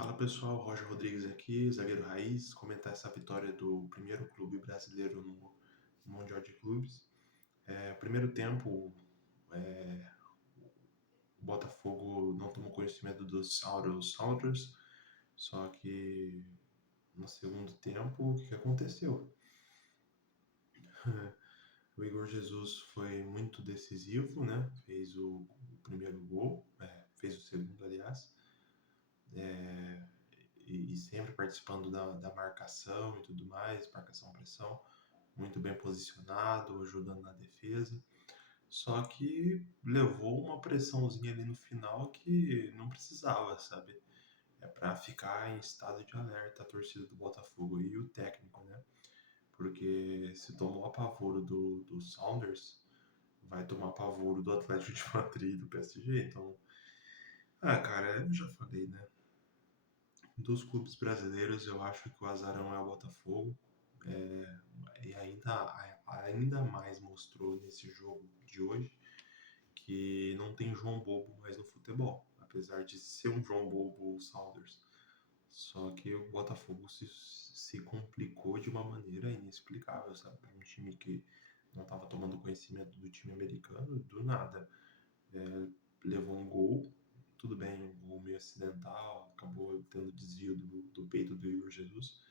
Fala pessoal, Roger Rodrigues aqui, zagueiro raiz, comentar essa vitória do primeiro clube brasileiro no Mundial de Clubes. Primeiro tempo, o Botafogo não tomou conhecimento dos Sounders, só que no segundo tempo, o que aconteceu? O Igor Jesus foi muito decisivo, né? Fez o primeiro gol, fez o segundo, aliás, e sempre participando da marcação e tudo mais, marcação-pressão, muito bem posicionado, ajudando na defesa. Só que levou uma pressãozinha ali no final que não precisava, sabe? É para ficar em estado de alerta a torcida do Botafogo e o técnico, né? Porque se tomou apavoro do Sounders, vai tomar apavoro do Atlético de Madrid e do PSG. Então, cara, eu já falei, né? Dos clubes brasileiros, eu acho que o azarão é o Botafogo. E ainda mais mostrou nesse jogo de hoje que não tem João Bobo mais no futebol, apesar de ser um João Bobo Sounders. Só que o Botafogo se complicou de uma maneira inexplicável, sabe? Um time que não estava tomando conhecimento do time americano, do nada. Levou um gol, tudo bem, um gol meio acidental, acabou tendo desvio do peito do Igor Jesus.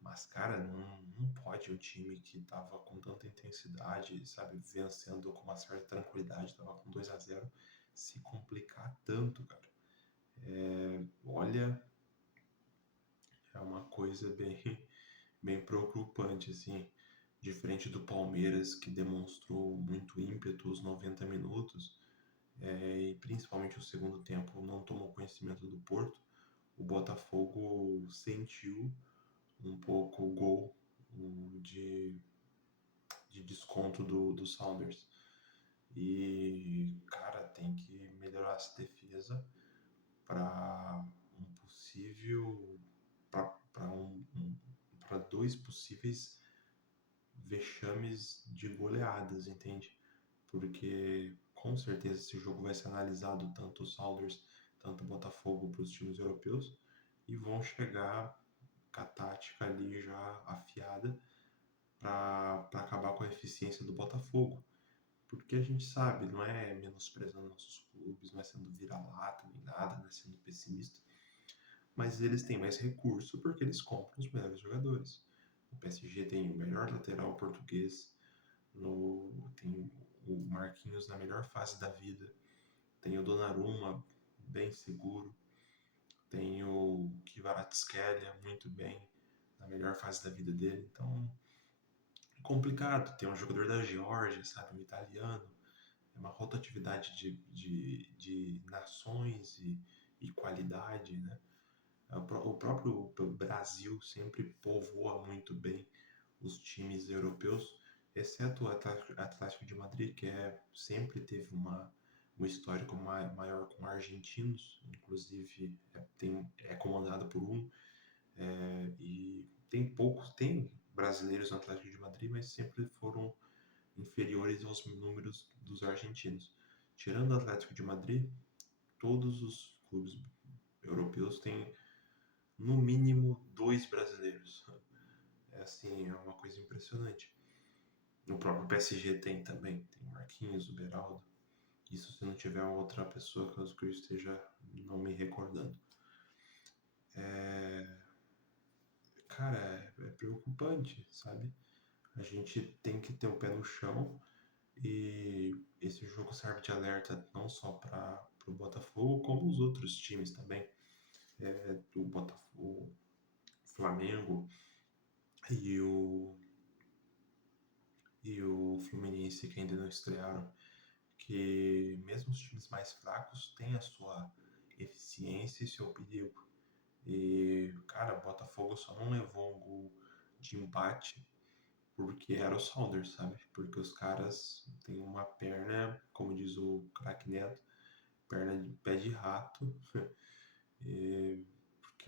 Mas, cara, não pode um time que tava com tanta intensidade, sabe, vencendo com uma certa tranquilidade, tava com 2-0 se complicar tanto, cara. Olha, é uma coisa bem preocupante, assim. Diferente do Palmeiras, que demonstrou muito ímpeto os 90 minutos, e principalmente o segundo tempo não tomou conhecimento do Porto, o Botafogo sentiu um pouco o gol de desconto do Sounders. E, cara, tem que melhorar essa defesa para um possível. Para dois possíveis vexames de goleadas, entende? Porque com certeza esse jogo vai ser analisado tanto o Sounders, tanto o Botafogo para os times europeus e vão chegar com a tática ali já afiada para acabar com a eficiência do Botafogo. Porque a gente sabe, não é menosprezando nossos clubes, não é sendo vira-lata nem nada, não é sendo pessimista, mas eles têm mais recurso porque eles compram os melhores jogadores. O PSG tem o melhor lateral português, tem o Marquinhos na melhor fase da vida, tem o Donnarumma bem seguro, tem o Kvaratskhelia muito bem na melhor fase da vida dele. Então, é complicado. Tem um jogador da Geórgia, sabe, um italiano. É uma rotatividade de nações e qualidade, né? O próprio Brasil sempre povoa muito bem os times europeus, exceto o Atlético de Madrid, que sempre teve um histórico maior com argentinos, inclusive é comandado por um, e tem brasileiros no Atlético de Madrid, mas sempre foram inferiores aos números dos argentinos. Tirando o Atlético de Madrid, todos os clubes europeus têm no mínimo dois brasileiros. É assim, é uma coisa impressionante. No próprio PSG tem também, tem Marquinhos, o Beraldo. Isso se não tiver outra pessoa caso que eu esteja não me recordando. Cara, é preocupante, sabe? A gente tem que ter o pé no chão e esse jogo serve de alerta não só para o Botafogo, como os outros times também. Do Botafogo, Flamengo e o Fluminense que ainda não estrearam, que mesmo os times mais fracos têm a sua eficiência e seu perigo. E, cara, o Botafogo só não levou um gol de empate porque era o Sounders, sabe? Porque os caras têm uma perna, como diz o craque Neto, perna de pé de rato. Porque,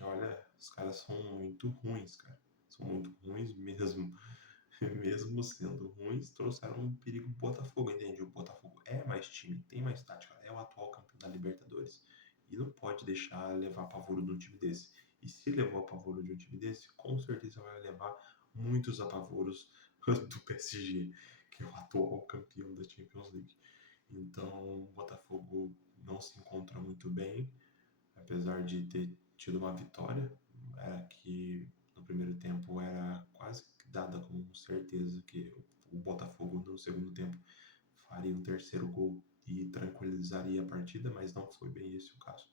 olha, os caras são muito ruins, cara. São muito ruins mesmo. Mesmo sendo ruins, trouxeram um perigo pro Botafogo, entende? O Botafogo é mais time, tem mais tática, é o atual campeão da Libertadores. e não pode deixar levar pavoro de um time desse. E se levou apavoro de um time desse, com certeza vai levar muitos apavoros do PSG, que é o atual campeão da Champions League. Então, o Botafogo não se encontra muito bem, apesar de ter tido uma vitória, que no primeiro tempo era quase dada com certeza que o Botafogo no segundo tempo faria um terceiro gol e tranquilizaria a partida, mas não foi bem esse o caso.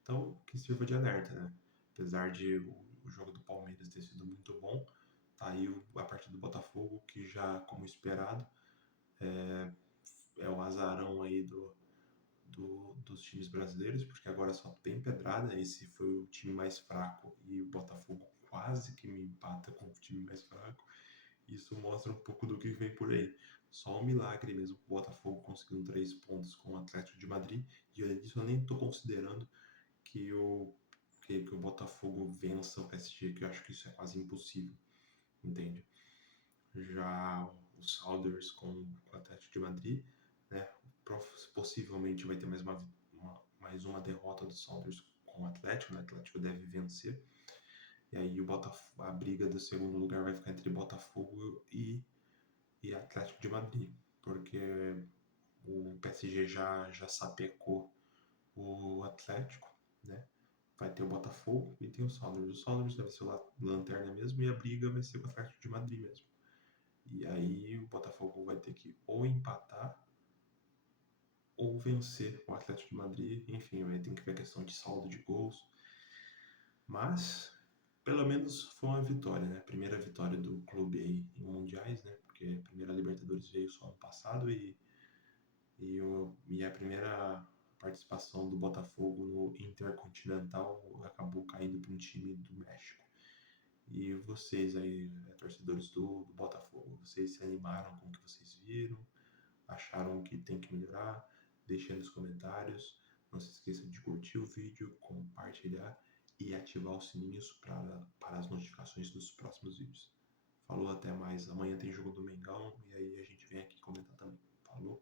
Então, que sirva de alerta, né? Apesar de o jogo do Palmeiras ter sido muito bom, tá aí a partida do Botafogo, que já, como esperado, é o azarão aí dos times brasileiros, porque agora só tem pedrada. Esse foi o time mais fraco e o Botafogo quase que me empata com o time mais fraco. Isso mostra um pouco do que vem por aí. Só um milagre mesmo o Botafogo conseguindo 3 pontos com o Atlético de Madrid. E isso eu nem estou considerando que que o Botafogo vença o PSG, que eu acho que isso é quase impossível, entende? Já o Sounders com o Atlético de Madrid, né? Possivelmente vai ter mais uma derrota do Sounders com o Atlético, né? O Atlético deve vencer. E aí a briga do segundo lugar vai ficar entre Botafogo e Atlético de Madrid, porque o PSG já sapecou o Atlético, né? Vai ter o Botafogo e tem o Sounders. O Sounders deve ser o lanterna mesmo e a briga vai ser com o Atlético de Madrid mesmo. E aí o Botafogo vai ter que ou empatar ou vencer o Atlético de Madrid. Enfim, vai ter que ver a questão de saldo de gols. Mas, pelo menos foi uma vitória, né? Primeira vitória do clube aí em mundiais, né? Porque a primeira Libertadores veio só ano passado e a primeira participação do Botafogo no Intercontinental acabou caindo para um time do México. E vocês aí, torcedores do Botafogo, vocês se animaram com o que vocês viram? Acharam que tem que melhorar? Deixem nos comentários. Não se esqueça de curtir o vídeo, compartilhar e ativar os sininhos para as notificações dos próximos vídeos. Falou, até mais. Amanhã tem jogo do Mengão e aí a gente vem aqui comentar também. Falou?